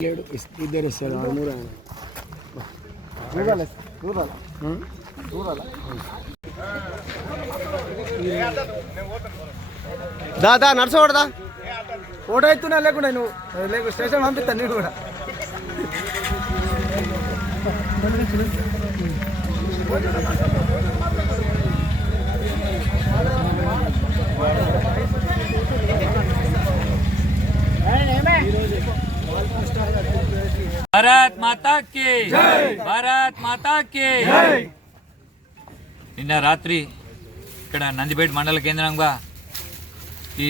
లేడు ఇద్దరు ఇస్తారు ఆరు మూడు ఆయన. చూడాలి చూడాలి. చూడాలి. దాదా నడుచకూడదా? ఫోటో ఎత్తున్నా లేకుండా నువ్వు లేకు స్టేషన్ పంపిస్తాను నేను కూడా. భారత్ మాతా కి భారత్ మాతా కి నిన్న రాత్రి ఇక్కడ నందిపేట మండల కేంద్రంగా ఈ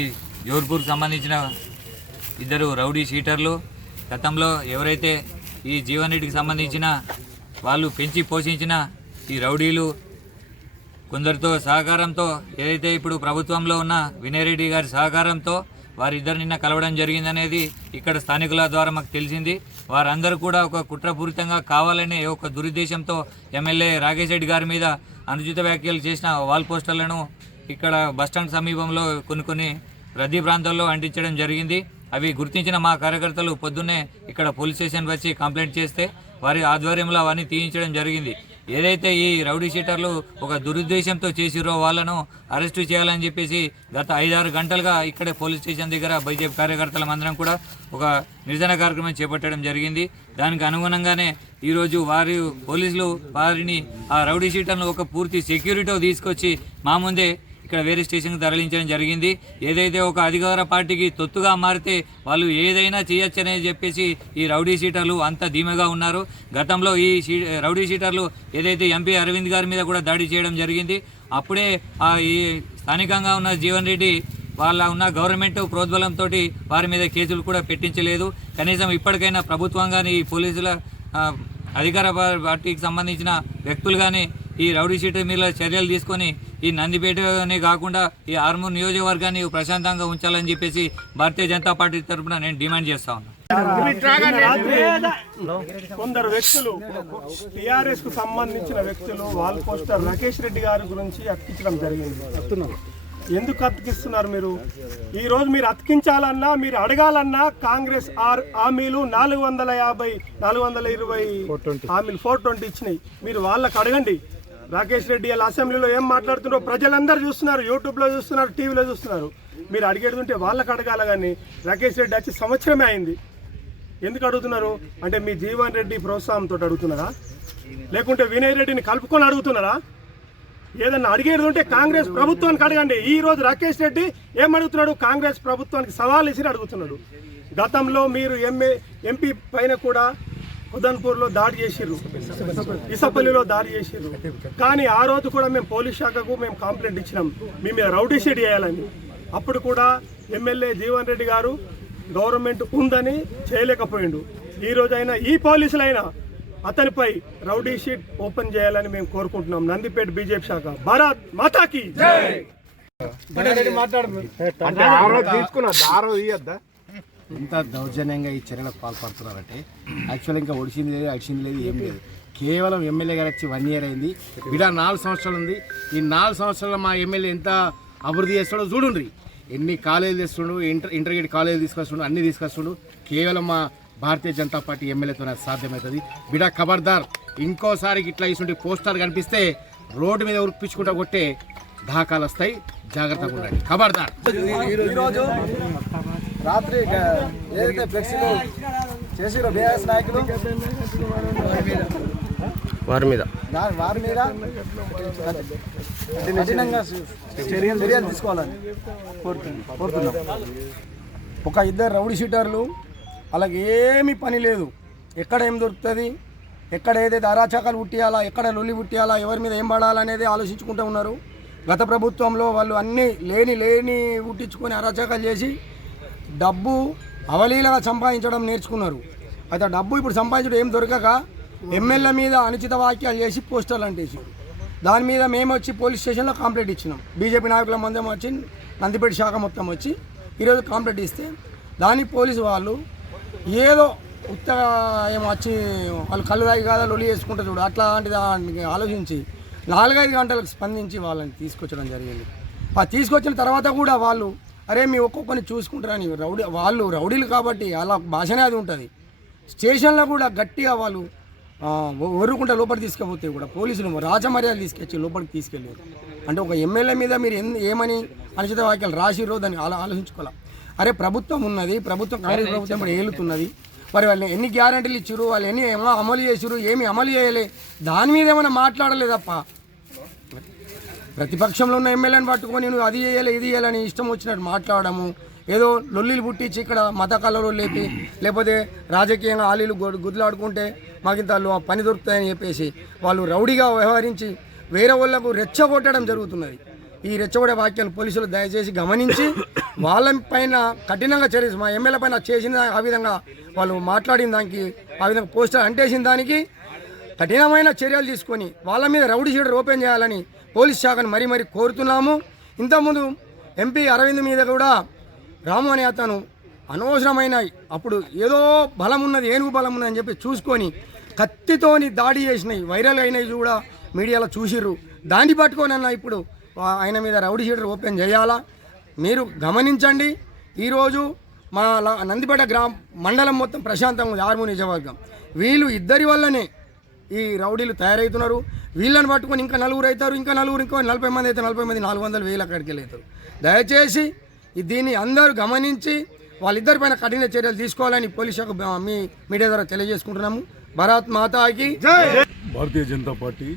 జోర్పూర్ సంబంధించిన ఇద్దరు రౌడీ షీటర్లు గతంలో ఎవరైతే ఈ జీవన్ రెడ్డికి సంబంధించిన వాళ్ళు పెంచి పోషించిన ఈ రౌడీలు కొందరితో సహకారంతో ఏదైతే ఇప్పుడు ప్రభుత్వంలో ఉన్న వినయ్ రెడ్డి గారి సహకారంతో వారిద్దరు నిన్న కలవడం జరిగిందనేది ఇక్కడ స్థానికుల ద్వారా మాకు తెలిసింది. వారందరూ కూడా ఒక కుట్రపూరితంగా కావాలనే ఒక దురుద్దేశంతో ఎమ్మెల్యే రాకేష్ రెడ్డి గారి మీద అనుచిత వ్యాఖ్యలు చేసిన వాల్ పోస్టర్లను ఇక్కడ బస్టాండ్ సమీపంలో కొన్ని కొన్ని రద్దీ ప్రాంతాల్లో అంటించడం జరిగింది. అవి గుర్తించిన మా కార్యకర్తలు పొద్దున్నే ఇక్కడ పోలీస్ స్టేషన్ వచ్చి కంప్లైంట్ చేస్తే వారి ఆధ్వర్యంలో అవన్నీ తీయించడం జరిగింది. ఏదైతే ఈ రౌడీ షీటర్లు ఒక దురుద్దేశంతో చేసిరో వాళ్ళను అరెస్టు చేయాలని చెప్పేసి గత ఐదారు గంటలుగా ఇక్కడే పోలీస్ స్టేషన్ దగ్గర బీజేపీ కార్యకర్తల అందరం కూడా ఒక నిరసన కార్యక్రమం చేపట్టడం జరిగింది. దానికి అనుగుణంగానే ఈరోజు వారి పోలీసులు వారిని ఆ రౌడీ షీటర్ను ఒక పూర్తి సెక్యూరిటీ తీసుకొచ్చి మా ముందే ఇక్కడ వేరే స్టేషన్కి తరలించడం జరిగింది. ఏదైతే ఒక అధికార పార్టీకి తొత్తుగా మారితే వాళ్ళు ఏదైనా చేయొచ్చని చెప్పేసి ఈ రౌడీ షీటర్లు అంత ధీమగా ఉన్నారు. గతంలో ఈ రౌడీ షీటర్లు ఏదైతే ఎంపీ అరవింద్ గారి మీద కూడా దాడి చేయడం జరిగింది. అప్పుడే ఆ ఈ స్థానికంగా ఉన్న జీవన్ రెడ్డి వాళ్ళ ఉన్న గవర్నమెంట్ ప్రోద్బలంతో వారి మీద కేసులు కూడా పెట్టించలేదు. కనీసం ఇప్పటికైనా ప్రభుత్వం కానీ ఈ పోలీసుల అధికార పార్టీకి సంబంధించిన వ్యక్తులు కానీ ఈ రౌడీ షీటర్ మీద చర్యలు తీసుకొని ఈ నందిపేటనే కాకుండా ఈ ఆర్మూర్ నియోజకవర్గాన్ని ప్రశాంతంగా ఉంచాలని చెప్పేసి భారతీయ జనతా పార్టీ తరఫున నేను డిమాండ్ చేస్తా ఉన్నాను కొందరు వ్యక్తులు టిఆర్ఎస్కు సంబంధించిన వ్యక్తులు వాల్ పోస్టర్ రాకేష్ రెడ్డి గారి గురించి అతికించడం జరిగింది. ఎందుకు అతికిస్తున్నారు మీరు? ఈ రోజు మీరు అతికించాలన్నా మీరు అడగాలన్నా కాంగ్రెస్ ఆర్ హామీలు నాలుగు వందల యాభై నాలుగు వందల ఇరవై హామీలు ఫోర్ ట్వంటీ ఇచ్చినాయి. మీరు వాళ్ళకి అడగండి. రాకేష్ రెడ్డి వాళ్ళ అసెంబ్లీలో ఏం మాట్లాడుతున్నారో ప్రజలందరూ చూస్తున్నారు యూట్యూబ్లో చూస్తున్నారు టీవీలో చూస్తున్నారు. మీరు అడిగేడుతుంటే వాళ్ళకి అడగాల కానీ రాకేష్ రెడ్డి వచ్చి సంవత్సరమే అయింది. ఎందుకు అడుగుతున్నారు? అంటే మీ జీవన్ రెడ్డి ప్రోత్సాహంతో అడుగుతున్నారా? లేకుంటే వినయ్ రెడ్డిని కలుపుకొని అడుగుతున్నారా? ఏదన్నా అడిగేది ఉంటే కాంగ్రెస్ ప్రభుత్వానికి అడగండి. ఈ రోజు రాకేష్ రెడ్డి ఏం అడుగుతున్నాడు? కాంగ్రెస్ ప్రభుత్వానికి సవాల్ ఇసి అడుగుతున్నాడు. గతంలో మీరు ఎంఏ ఎంపీ పైన కూడా ఉదన్పూర్లో దాడి చేసిర్రు. ఇసపల్లిలో దాడి చేసిర్రు. కానీ ఆ రోజు కూడా మేము పోలీస్ శాఖకు మేము కంప్లైంట్ ఇచ్చినాం. మీ మీద రౌడీ షీట్ చేయాలని అప్పుడు కూడా ఎమ్మెల్యే జీవన్ రెడ్డి గారు గవర్నమెంట్ ఉందని చేయలేకపోయిండు. ఈ రోజైనా ఈ పోలీసులైనా అతనిపై రౌడీ షీట్ ఓపెన్ చేయాలని మేము కోరుకుంటున్నాం. నందిపేట బీజేపీ శాఖ. భారత్ మాతాకి. అంటే తీసుకున్నా ఆ రోజు ఇంత ఎంత దౌర్జన్యంగా ఈ చర్యలకు పాల్పడుతున్నారంటే యాక్చువల్ ఇంకా ఒడిసింది లేదు అడిచింది లేదు ఏం లేదు. కేవలం ఎమ్మెల్యే గారు వచ్చి వన్ ఇయర్ అయింది. విడా నాలుగు సంవత్సరాలు ఉంది. ఈ నాలుగు సంవత్సరాలు మా ఎమ్మెల్యే ఎంత అభివృద్ధి చేస్తాడో చూడుండ్రి. ఎన్ని కాలేజీలు తెస్తుండు ఇంటర్ ఇంటర్మీడియట్ కాలేజీలు తీసుకొస్తుండు అన్ని తీసుకొస్తుండు. కేవలం మా భారతీయ జనతా పార్టీ ఎమ్మెల్యేతో సాధ్యమవుతుంది. బిడా ఖబర్దార్ ఇంకోసారి ఇట్లా ఇటువంటి పోస్టర్ కనిపిస్తే రోడ్డు మీద ఉరిపించుకుంటా కొట్టే దాఖాలు వస్తాయి. జాగ్రత్తగా ఉండండి. ఖబర్దార్ ఈరోజు రాత్రి ఏదైతే ఫ్లెక్సీలు చేసిరో బీఆర్ఎస్ నాయకులు వారి మీద. వారి మీద కఠినంగా చర్యలు చర్యలు తీసుకోవాలని కోరుతున్నాం కోరుతున్నాం. ఒక ఇద్దరు రౌడీ షీటర్లు అలాగే ఏమీ పని లేదు. ఎక్కడ ఏం దొరుకుతుంది? ఎక్కడ ఏదైతే అరాచకాలు పుట్టియాలా ఎక్కడ లొల్లి పుట్టియాలా ఎవరి మీద ఏం పడాలనేది ఆలోచించుకుంటూ ఉన్నారు. గత ప్రభుత్వంలో వాళ్ళు అన్నీ లేని లేని పుట్టించుకొని అరాచకాలు చేసి డబ్బు అవలీలగా సంపాదించడం నేర్చుకున్నారు. అయితే డబ్బు ఇప్పుడు సంపాదించడం ఏం దొరకక ఎమ్మెల్యే మీద అనుచిత వాక్యాలు చేసి పోస్టర్లు అంటేసి దాని మీద మేము వచ్చి పోలీస్ స్టేషన్లో కంప్లైంట్ ఇచ్చినాం. బీజేపీ నాయకుల మందం వచ్చి నందిపేట శాఖ మొత్తం వచ్చి ఈరోజు కంప్లైంట్ ఇస్తే దాని పోలీసు వాళ్ళు ఏదో ఉత్త ఏమో వచ్చి వాళ్ళు కళ్ళు దాగి కాదా లొలి చేసుకుంటారు చూడు అట్లాంటి దానికి ఆలోచించి నాలుగైదు గంటలకు స్పందించి వాళ్ళని తీసుకొచ్చడం జరిగింది. ఆ తీసుకొచ్చిన తర్వాత కూడా వాళ్ళు అరే మీ ఒక్కొక్కరిని చూసుకుంటారని రౌడీ వాళ్ళు రౌడీలు కాబట్టి అలా భాషనే అది ఉంటుంది. స్టేషన్లో కూడా గట్టిగా వాళ్ళు ఆ, లోపలికి తీసుకుపోతే కూడా పోలీసులు రాజమర్యాద తీసుకొచ్చి లోపలికి తీసుకెళ్ళారు అంటే ఒక ఎమ్మెల్యే మీద మీరు ఎన్- ఏమని అనుచిత వాక్యాలు రాసిరో దాన్ని అలా ఆలోచించుకోవాలి. అరే ప్రభుత్వం ఉన్నది ప్రభుత్వం కాంగ్రెస్ ప్రభుత్వం ఇప్పుడు ఏలుతున్నది. మరి వాళ్ళు ఎన్ని గ్యారంటీలు ఇచ్చారు వాళ్ళు ఎన్ని ఏమో అమలు చేసారు ఏమి అమలు చేయలే. దాని మీద ఏమైనా మాట్లాడలేదప్ప. ప్రతిపక్షంలో ఉన్న ఎమ్మెల్యేని పట్టుకొని నువ్వు అది చేయాలి ఇది చేయాలని ఇష్టం వచ్చినట్టు మాట్లాడము ఏదో లొల్లిలు పుట్టించి ఇక్కడ మత కళలు లేపి లేకపోతే రాజకీయంగా ఆలీలు గుద్లాడుకుంటే మాకు ఇంత పని దొరుకుతాయని చెప్పేసి వాళ్ళు రౌడీగా వ్యవహరించి వేరే వాళ్ళకు రెచ్చగొట్టడం జరుగుతున్నది. ఈ రెచ్చగొడే వాక్యాలు పోలీసులు దయచేసి గమనించి వాళ్ళ పైన కఠినంగా చర్య మా ఎమ్మెల్యే పైన చేసిన ఆ విధంగా వాళ్ళు మాట్లాడిన దానికి ఆ విధంగా పోస్టర్ అంటేసిన దానికి కఠినమైన చర్యలు తీసుకొని వాళ్ళ మీద రౌడీ షీటర్ ఓపెన్ చేయాలని పోలీస్ శాఖను మరీ మరీ కోరుతున్నాము. ఇంతకుముందు ఎంపీ అరవింద్ మీద కూడా రాము అనే అతను అనవసరమైన అప్పుడు ఏదో బలం ఉన్నది ఏనుగు బలం ఉన్నదని చెప్పి చూసుకొని కత్తితోని దాడి చేసినాయి వైరల్ అయినవి కూడా మీడియాలో చూసిర్రు. దాన్ని పట్టుకొని అన్న ఇప్పుడు ఆయన మీద రౌడీ షీటర్ ఓపెన్ చేయాలా? మీరు గమనించండి. ఈరోజు మా నందిపేట గ్రామ మండలం మొత్తం ప్రశాంతంగా ఉంది ఆర్మూర్ నిజవర్గం వీళ్ళు ఇద్దరి వల్లనే ఈ రౌడీలు తయారవుతున్నారు. వీళ్ళని పట్టుకొని ఇంకా నలుగురు అవుతారు ఇంకా నలుగురు ఇంకో నలభై మంది అయితే నలభై మంది నాలుగు వందల వేలు అక్కడికి వెళ్ళవుతారు దయచేసి ఈ దీన్ని అందరూ గమనించి వాళ్ళిద్దరి పైన కఠిన చర్యలు తీసుకోవాలని పోలీస్ మీ మీడియా ద్వారా తెలియజేసుకుంటున్నాము. భారత్ మాతాకి భారతీయ జనతా పార్టీ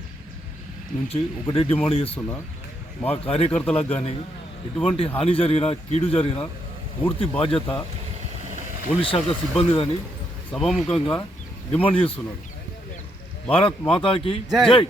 నుంచి ఒకటే డిమాండ్ చేస్తున్నా మా కార్యకర్తలకు కానీ ఎటువంటి హాని జరిగినా కీడు జరిగినా పూర్తి బాధ్యత పోలీస్ శాఖ సిబ్బంది కానీ సభాముఖంగా డిమాండ్ చేస్తున్నారు. భారత్ మాతాకి జై!